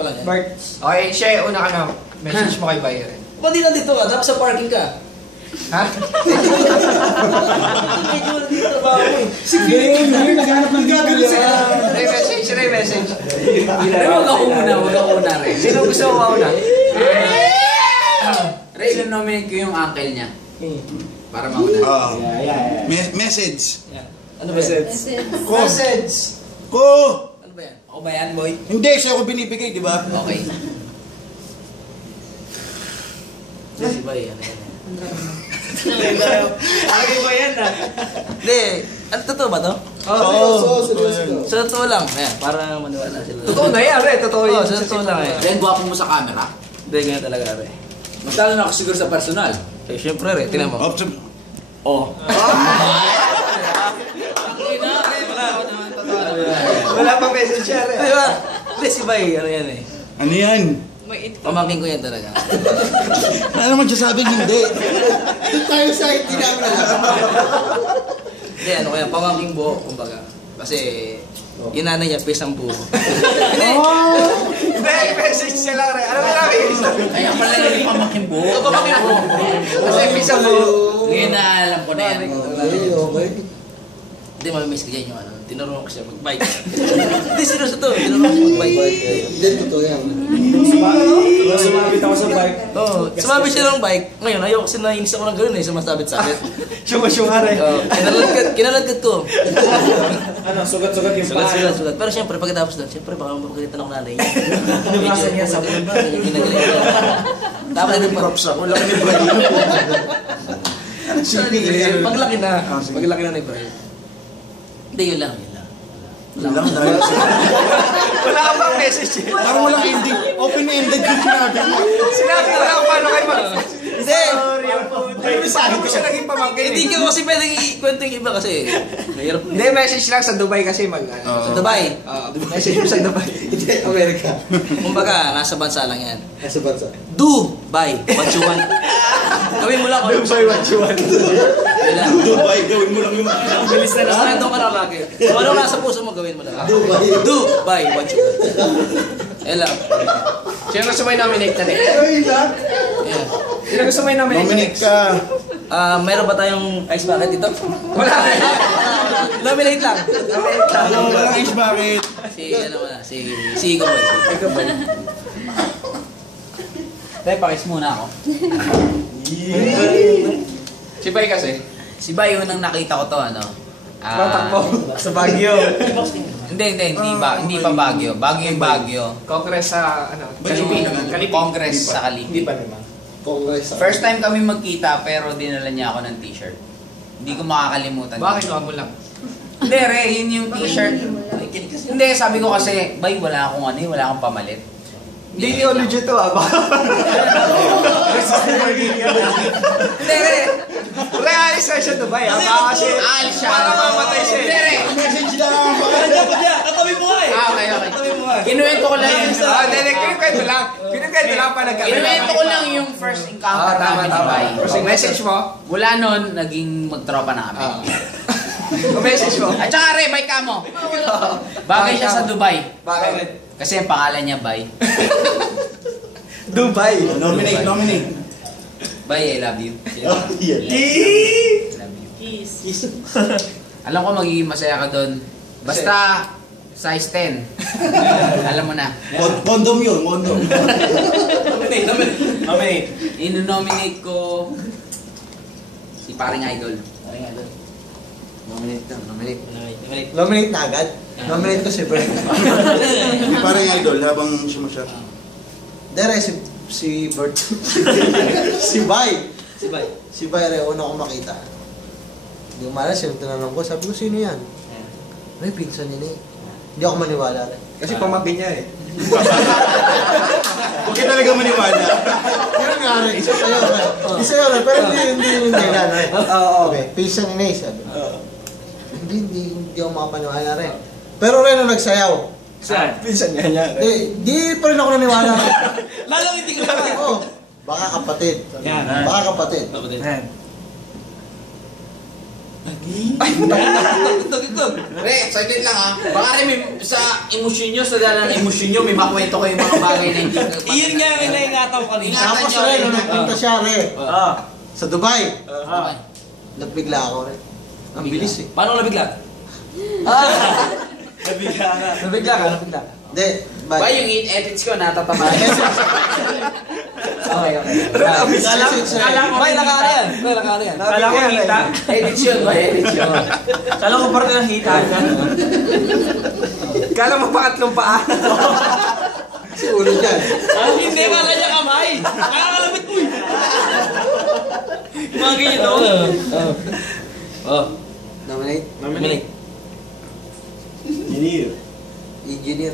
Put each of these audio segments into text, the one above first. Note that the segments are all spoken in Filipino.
pa lang yan. Bart. Okay, Shea, una ka na. Message mo kay Bayer. Ba't di nandito ka? Dapat sa parking ka. Ha? Medyo nandito trabaho mo eh. Sige, naghanap ng gagawin siya. Message. Ray, wag ako muna, Ray. Sino gusto mo mauna? Ray, nominate ko yung uncle niya. Para mauna. Message. Ano ba yan? Message. Ko! Ano ba yan? Ako ba yan, boy? Hindi, siya ako binibigay, di ba? Okay. Si Bay, ano yan? Lagi ba yan ah? Hindi, ano totoo ba to? Seryoso. Sa totoo lang, ayan, para maniwala sila. Totoo na yan, Re. Totoo Oo, yun. sa totoo lang eh. Then, gwapo mo sa camera. Hindi, ganyan talaga Ray. Magtalo na ako siguro sa personal. Eh, syempre Ray, tinan mo. Oh. Wala pang message siya, Re. Di ba? Hindi, si Bay, ano yan eh. Ano yan? Pamangkin ko yan talaga. Ano naman siya sabing hindi? Doon tayo sa hindi namin alam. Hindi, ano kaya, pamangking buo, kumbaga. Kasi, yung nanay niya, pisang buo. Hindi, message siya lang, Re. Ano ba namin? Kaya pala yung pamakin buo. Kasi pisa mo. Ngayon na alam ko na yan. Hindi, mamimiss ko dyan yung ano. Tinuruan ko siya mag-bike. Hindi, seryoso to. Tinuruan ko siya mag-bike. Hindi, totoo yan. Sumabit ako sa bike. Oo, sumabit siya ng bike. Ngayon, ayoko kasi nainis ako ng gano'n eh, sumasabit sa akin. Syunga, Re. Kinaladkad ko. Ano, sugat-sugat yung paa. Sugat. Pero siyempre, pagkatapos doon, siyempre, baka mapagalitan ako nanay niya. Pinugasan niya sa ulo ba? Ginagaling. Tapos ito props ako. Laki ni Brian. Paglaki na ni Brian. Hindi, yun lang. Lang dahil Wala ka pang message eh. parang walang ending. Open-ended yung sinabi mo. Sinabi ko lang paano kayo mag... Hindi! Sabi ko siya naging pamangkin Hindi eh. ko kasi pwedeng ikwento yung iba kasi mahirap. Hindi, message lang sa Dubai kasi mag... Sa Dubai. Message mo sa Dubai. Hindi, Amerika. Kumbaga, nasa bansa lang yan. Nasa bansa. Dubai. What you want? Gawin mo lang. Dubai, what you want? Dubai, gawin mo lang yung... Bilis na nasa nandun ka na lagi. Kung ano nasa puso mo, gawin mo lang. Dubai. What you want? Ela. Sino gusto mo yung nominate na rin? Yeah. Sino gusto mo yung nominate? Nominate ka. Meron ba tayong ice bucket dito? Wala. Nominate lang. Walang ice bucket. Si Igo Boy. Tay, pakis muna ako. Si Bay kasi. Si Bay, unang nakita ko to, ano? Tatakbo. Sa Baguio. Hindi pa Baguio. Baguio. Congress sa, Kalipi. Congress sa Kalipi. Hindi pa naman. Congress. First time kami magkita, pero dinala niya ako ng t-shirt. Hindi ko makakalimutan. Bakit kinuha mo lang? Hindi, Re, yun yung t-shirt. Hindi, sabi ko kasi, Bay, wala akong pamalit. Hindi ko legit to ah. Hindi, Re. Realis na siya Dubai ah. Baka kasi Alis siya. para mamatay siya. Hindi, Re. Message lang. Katabi mo nga eh. Okay. Kinuwento ko lang yung Kinukwento lang pa nagkakaroon. Kinuwento ko lang yung first encounter namin ni Bay. Message mo? Wala nun, naging magtropa na kami. Message mo? At saka, Re, Bay ka mo. Bagay siya sa Dubai. Bakit? Kasi ang pangalan niya, Bay. Dubai. Nominate. Bay, I love you. Oh, yeah. Love you. Kiss. Alam ko magiging masaya ka doon. Basta, size 10. Alam mo na. Condom yun, condom. Nominate. Ino-nominate ko si paring idol. Nominate na agad? Nominate ko si Brent. Parang idol habang siya. Dere, si Bert. Si Bay. Si Bay, Re, una ko makita. Hindi ko malas yung tinanong ko. Sabi ko, sino yan? May pinsan niya eh. Hindi ako maniwala rin. Kasi pamangkin niya eh. Huwag ka talaga maniwala. Yun nga rin, isa sa'yo rin. Isa yun rin, pero hindi na rin. Okay, pinsan ni Nay, sabi. Hindi ako makapaniwala rin. Pero rin nung nagsayaw. Saan? Pinsan niya. Di pa rin ako naniwala rin. Lalong hindi ko naman. Oo, baka kapatid. Baka kapatid. Re, saglit lang ha. Baka rin may, sa emosyon nyo, sa dala ng emosyon nyo, may makwento ko yung mga bagay na hindi. Iyon nga ang inaingatan ko kanina. Tapos nyo, Re, Re. nung nagpunta siya, Re. Sa Dubai. Nagbigla ako, Re. Ang bilis eh. Paano ka nabigla? Nabigla ka. Hindi, Ba yung edits ko, natatamaan. Okay. Bay, nakaano yan. Bay, nakaano yan. Kala ko hita. Edits yun ba? Edits yun. Kala ko parte ng hita. Kala mo pangatlong paa. si ulo dyan. Hindi, wala niya kamay. Nakakalapit mo eh. Mga ganyan daw. Nominate? Nominate. Engineer.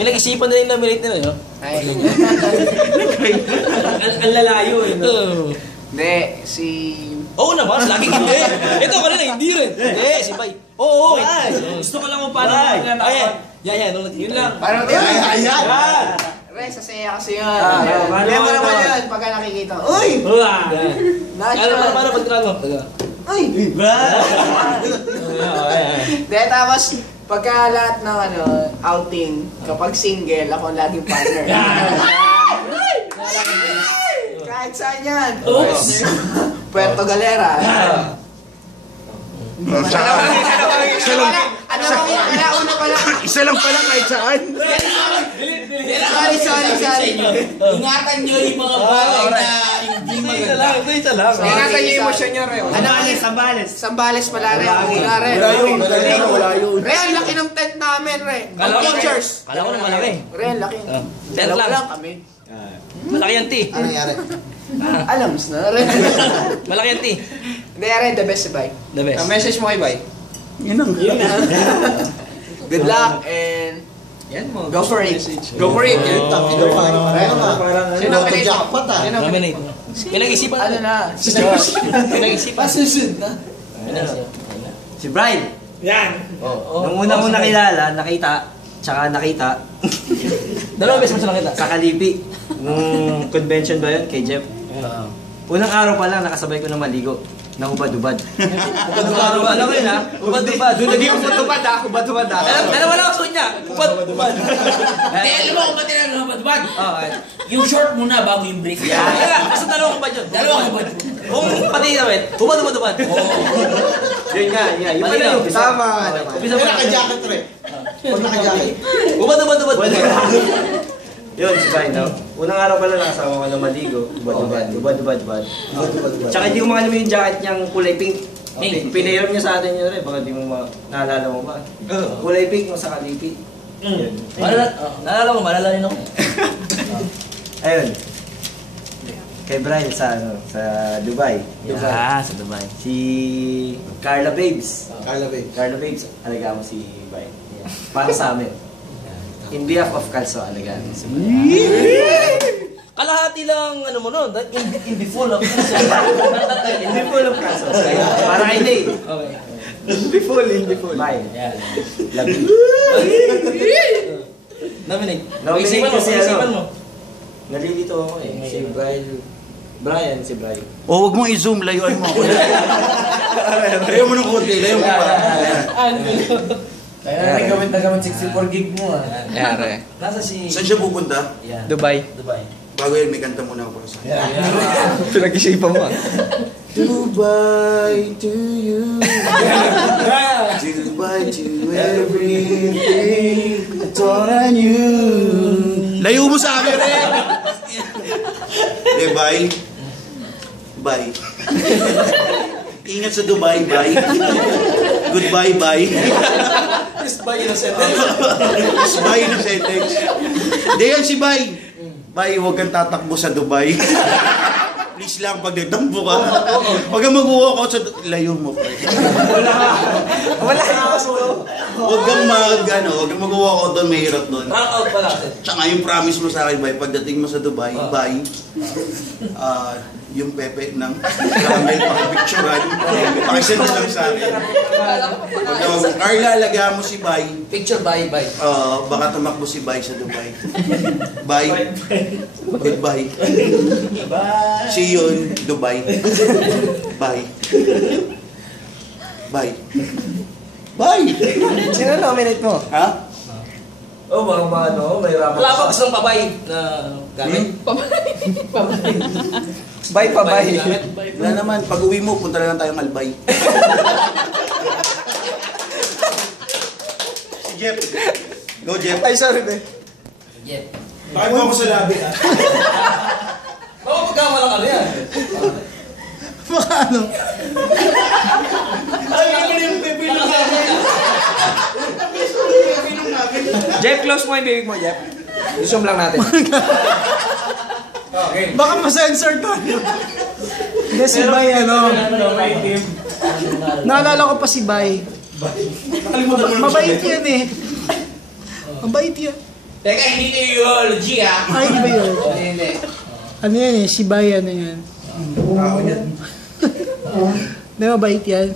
Pinag-isipan na yung nominate nila, no? Ang lalayo eh. No? Hindi, si... Oo naman, laging hindi. Ito kanina, hindi rin. Hindi, si Bay. Oo. Gusto ko lang kung paano Ayan. natatakot. Yan. Yun lang. Parang Ayan! Re, sasaya kasi yun. paano Kaya mo ito? naman yun, pagka nakikita. Uy! Paano pag tinanong? Uy! Hindi, tapos pagka lahat ng outing, kapag single, ako ang laging partner. Kahit saan yan. Oops. Puerto Galera. Una pala. Isa lang pala kahit saan. Sorry. Ingatan nyo yung mga bagay na hindi maganda. Ito isa lang. Ingatan niyo yung emosyon niyo, Re. Sambales pala, Re. Una, Re. Wala yun. Re, ang laki ng tent namin, Re. Ang pictures. Kala ko na malaki. Re, ang laki. Tent Dalawa lang. lang kami. Malaki yan, T. Ano nangyari? Alams na, Re. Malaki yan, T. Hindi, Re, the best si Bay. The best. Message mo kay Bay. Yun ang. Good luck and Yan mo. go for it. Go for it. Tapos parang pareho na. Sino Auto nominate mo? jackpot ah. Nominate. Pinag-isipan. Ano na? Pinag-isipan. Susunod na. Si Brian. Yan. Nung unang-una kilala, nakita, Dalawang beses mo siya nakita. sa Kalipi. Nung convention ba yun, kay Jeff? Unang araw pa lang, nakasabay ko na maligo. Nahubad-ubad. Ubad-ubad. Alam mo yun ha? Ubad-ubad. Hindi ko matupad ah. Kubatubad ah. Dalawa lang ang suot niya. Ubad-ubad. Hindi, alam mo kung ba't tinanong Oo. yung short muna bago yung break. Kaya, basta dalawang ubad yun. Dalawang ubad. Kung pati naman, ubad-ubad. Yun nga. Yung pala Malinaw. yung umpisa. Tama. Umpisa Pag pa. naka-jacket, Re. Pag naka-jacket. Ubad-ubad. Yun, si Brian, no? Unang araw pa lang nakasama ko na maligo. Ubad-ubad. Tsaka hindi ko makalimutan yung jacket niyang kulay pink. Pinahiram niya sa atin yun rin, baka di mo naalala mo ba? Kulay pink mo sa Kalipi. Yun. Naalala mo, malalanin ako. Ayun. Kay Brian sa Dubai. Sa Dubai. Si Carla Babes. Carla Babes. Alaga mo si Brian. Para sa amin. In behalf of Calso, alaga mo si Brian. Kalahati lang, ano mo nun, in the full of In the full of Calso. Para kay Nate. Okay. In the full. Bye. Love you. Nominate. Nominate ko si Pag-isipan mo. Nalilito ako eh. Si Brian. O, huwag mong i-zoom. Layuan mo ako. Layo mo ng konti. Layo mo pa. Kaya gamit na gamit 64 gig mo ah. Yare. Nasa si... Saan siya pupunta? Dubai. Bago yan, may kanta muna ako para sa akin. Pinag-isipan mo ah. Dubai to you. Dubai to everything. I thought I knew. Layo mo sa akin, Re! Bye. Bye. Ingat sa Dubai, bye. Goodbye, bye. Just buy in a sentence. Mas bye na sentence. Hindi yan si bye. Bye, huwag kang tatakbo sa Dubai. Please lang, pag nagtambo ka. Huwag kang mag-walk out sa... Layo mo, pre. Wala yung Huwag kang huwag kang mag-walk out doon, mahirap doon. Round out pala. Tsaka yung promise mo sa akin, bye, pagdating mo sa Dubai, bye. Yung pepe ng caramel, pakipicturan, pakisend mo lang sa akin. Carla, alaga mo si Bay. Picture, bye. Baka tumakbo si Bay sa Dubai. Bye. Goodbye. See you in Dubai. Bye. Bye. Bye! Sino nominate mo? Ha? Oh, baka may rapat. Wala pa gusto ng pabay na gamit. Bye pa bye. Wala naman, pag uwi mo, punta na lang tayong Albay. Si Jeff. Go, Jeff. Ay, sorry, be. Jeff. Bakit mo ako sa labi, ha? Baka pagkamalang ano yan. Baka ano? Ay, ako yung pipinong namin. Jeff, close mo yung bibig mo, Jeff. Zoom lang natin. Baka ma-censor tayo. Hindi, si Bay, ano? Naalala ko pa si Bay. Nakalimutan mo lang Mabait yan eh. Mabait yan. Teka, hindi na urology ah. Ay, di ba yun? Hindi. Ano yan eh, si Bay, ano yan? Tao yan. Di ba mabait yan?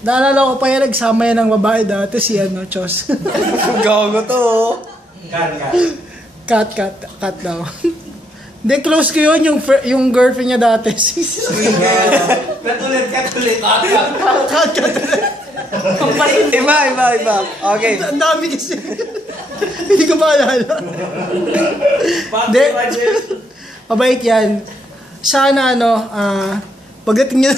Naalala ko pa yan, nagsama yan ng babae dati, si ano, Chos. Gago to. Cut daw. Hindi, close ko yun, yung girlfriend niya dati. Cut ulit. Cut. Iba. Okay. Ang dami kasi. Hindi ko maalala. Hindi. Mabait yan. Sana pagdating niya,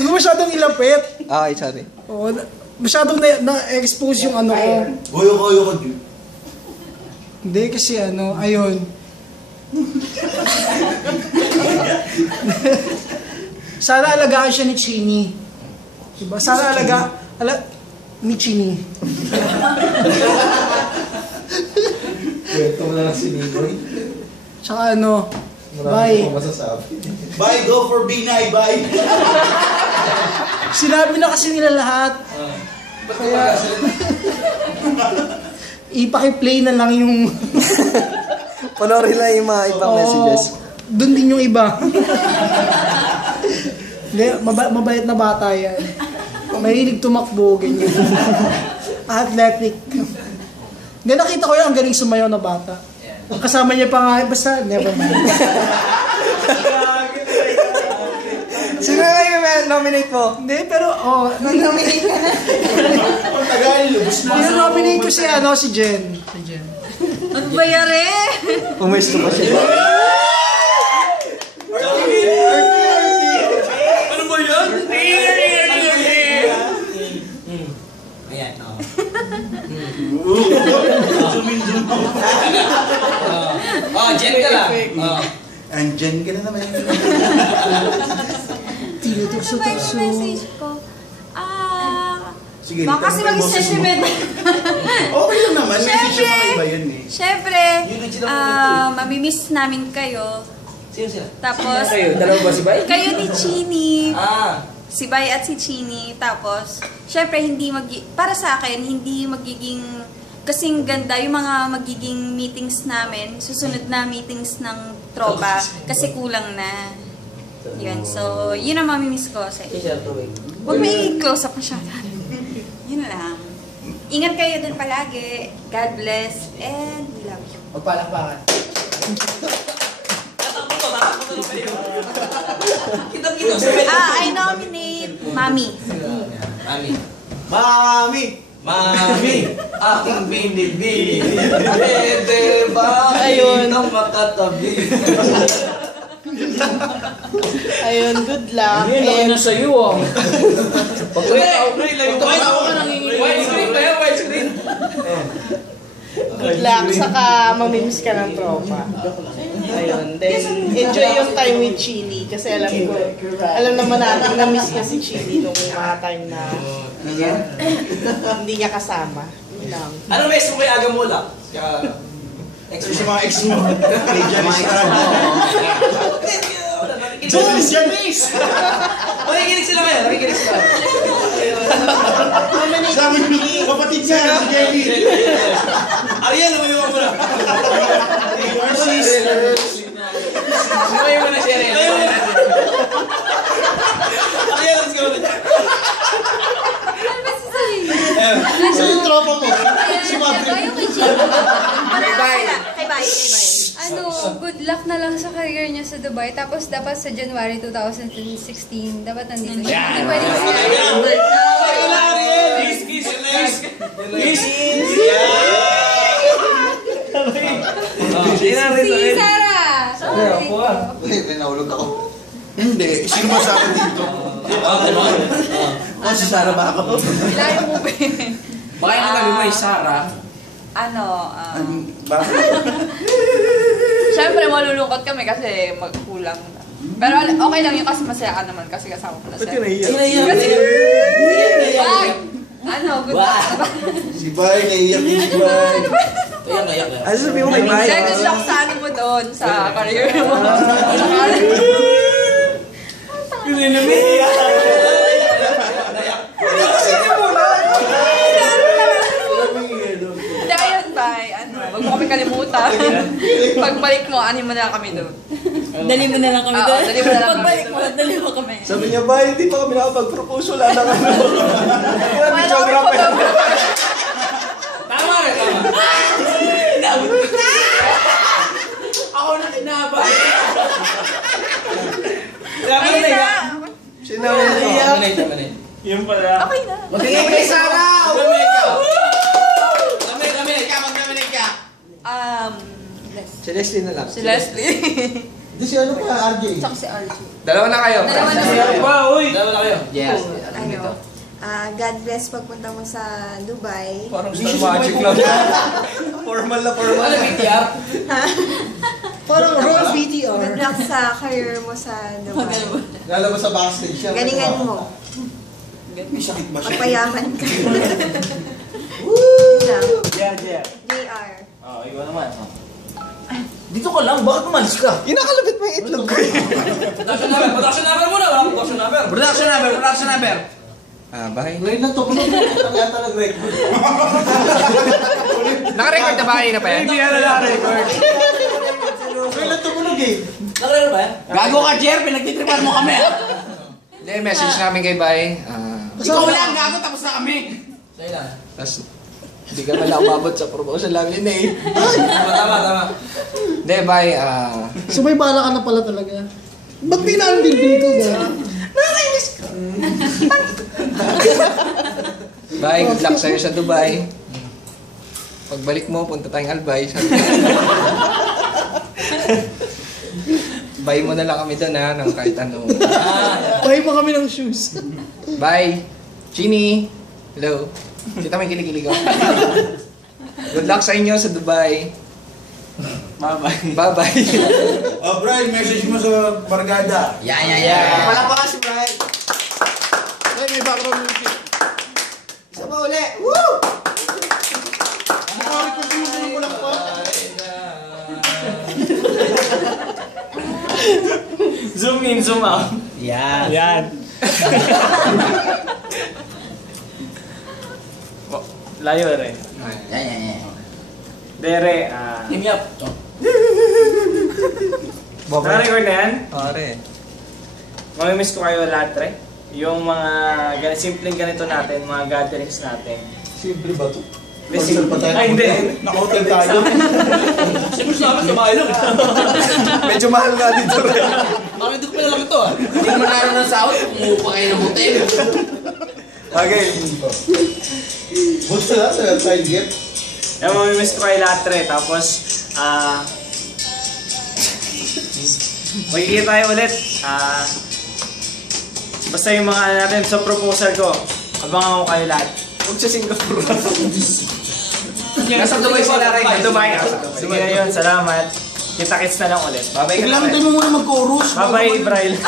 huwag masyadong ilapit. Okay, sorry. Oo, masyadong na-expose yung ano ko. Goyo ko, Jeff. Hindi kasi ayun. Sana alagaan siya ni Chini. Diba? Sana ni Chini. Kwento mo na lang si Ninoy. Tsaka bye. Bye, go for Binay, bye. Sinabi na kasi nila lahat. Kaya, ipaki-play na lang yung... Panorin lang yung mga ibang messages. Doon din yung iba. Hindi, mabait na bata yan. Mahilig tumakbo, ganyan. Athletic. Hindi, nakita ko yan, ang galing sumayaw na bata. Kasama niya pa nga, basta never mind. Sino na yung nominate mo? Hindi, pero, nominate ka na. Ang tagal, lubos mo. Nominate ko si Jen. Si Jen. Ano ba yari? Umesto pa siya. Ano ba yan? Ayan, Jen ka lang. Andyan ka na naman. Tinutukso-tukso. Ano ba yung message ko? Sige, Baka kasi maging sentimental. Okay lang naman, message yung mga iba yun eh. Siyempre, mamimiss namin kayo. Sino sila? Tapos, Dalawa ba si Bay? kayo ni Chini. Ah. Si Bay at si Chini. Tapos, syempre, para sa akin, hindi magiging kasing ganda yung mga magiging meetings namin, susunod na meetings ng tropa, kasi kulang na. Yun, so, yun ang mamimiss ko sa Huwag may close up masyado. Yun lang. Ingat kayo dun palagi. God bless, and we love you. Magpalakpakan. I nominate Mami. Mami, aking binibini. Pwede ba kayo nang makatabi? Ayun, good luck. Ayun, na sa'yo ah. Widescreen ba yan? Widescreen? Good luck, saka mamimiss ka ng tropa. Ayun, then enjoy yung time with Chini kasi alam naman natin na miss niya si Chini nung mga time na hindi niya kasama. Yun lang. Ano best mo kay Agamola? Sa mga ex mo. Kay Janice Estrada. Janice! Nakikinig sila ngayon. Nakikinig sila. Sabi yung kapatid niya, si Jenny. Ariel, lumayuwag mo na. Narcis. Lumayuwag mo na si Ariel. Ariel, let's go. Ano ba sasabihin? Sino yung tropa mo? Si Mabri. Kayo kay Chini. Kay Bay. Kay Bay. good luck na lang sa career niya sa Dubai. Tapos dapat sa January 2016, dapat nandito siya. Hindi pwede Si Sarah! Sorry. Wait, nahulog ako. Hindi. Sino ba sa akin dito? Si Sarah ba ako? Ilayo mo ba? Baka yung kami mo Sarah. Bakit? Siyempre, malulungkot kami kasi magkulang na. Pero okay lang yun kasi masaya ka naman kasi kasama ko na siya. Good luck. Si Bay, naiyak ni si Bay. Iyak na. Ano sabi mo kay Bay? Kaya good luck sa ano mo doon, sa career mo. Hindi, ayun, bye. Huwag mo kami kalimutan. Pagbalik mo, ani mo na kami doon. Dali mo na lang kami doon. Dali mo na lang kami. Pagbalik mo, dali mo kami. Sabi niya, Bay, hindi pa kami nakapag-propose. Wala na kami. Videographer. Tama rin, tama. Ako na kinabay. Ayun na. Sinabi niya. Yun pala. Okay na. Magkakay kay Sarah! Kami ka, mag-gaminate ka. Si Leslie na lang. Si Leslie. Di si ano pa, RJ? Tsaka si RJ. Dalawa na kayo. Dalawa na Dalawa na kayo. Yes. God bless pagpunta mo sa Dubai. Parang Star Magic lang. Formal na formal. Parang raw BTR. Good luck sa career mo sa Dubai. Lalabas sa backstage siya. Galingan mo. May sakit ba siya? Magpayaman ka. Yeah. JR. Iwan naman. Dito ka lang, bakit umalis ka? Inakalabit mo yung itlog ko. Production number muna. Wala production number. Production number. Bahay. Ngayon lang to, yata nag-record. Naka-record na ba kanina pa yan? Hindi yan naka-record. Ngayon lang tumunog eh. Nakalaro ba yan? Gago ka, Jer. Pinagtitripan mo kami. Hindi, message namin kay Bay. Ikaw lang, gago. Tapos na kami. Sa'yo lang. Tapos, Hindi ka man umabot sa promotion lang yun eh. Tama. hindi, Bay. So may bala ka na pala talaga. Ba't di na dito na? Nakainis ka. Bay, good luck sa'yo sa Dubai. Pagbalik mo, punta tayong Albay. Buy mo na lang kami doon ha, ng kahit ano. Buy mo kami ng shoes. Bye! Chini! Hello! Kita may kilig-kilig ako. Good luck sa inyo sa Dubai. Bye-bye. Bye-bye. Brian, message mo sa Bargada. Yeah. Wala pa kasi, Brian. Ay, may background music. Isa pa uli. Woo! Zoom in, zoom out. Yan. Layo rin. Yan. Dere, Team up. na-record na yan? Pare. Mamimiss ko kayo lahat, re. Yung mga simpleng ganito natin, mga gatherings natin. Simple ba ito? Listen, ay hindi. Naka-hotel tayo. Siyempre sa amin, kumain lang. Medyo mahal nga dito rin. Bakit hindi ko pinalang ito ah? Hindi mo naroon ng sahod, umuupa kayo ng hotel. Okay. Buksa na sa side gift. Yung mamimiss ko kayo lahat, re. Tapos, magkikita tayo ulit. Basta yung mga natin sa proposal ko, abangan ko kayo lahat. Huwag sa Singapore. Nasa Dubai sila rin. Dubai. Sige na yun, salamat. Kita-kits na lang ulit. Bye-bye ka Kailangan na. tayo mo muna mag-chorus. Bye-bye, Braille. Hindi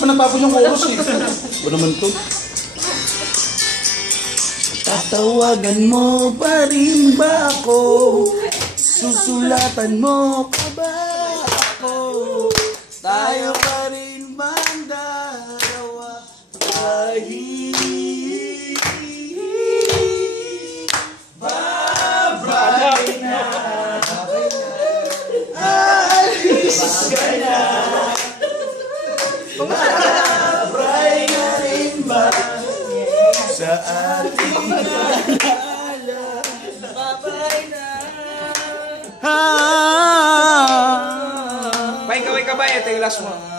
pa natapos yung chorus eh. Ano naman to? Tatawagan mo pa rin ba ako? Susulatan mo pa ba ako? Tayo pa rin ba ang dalawa? Babay na. Alis ka na. Babay na rin ba sa ating alaala? Babay na. last one.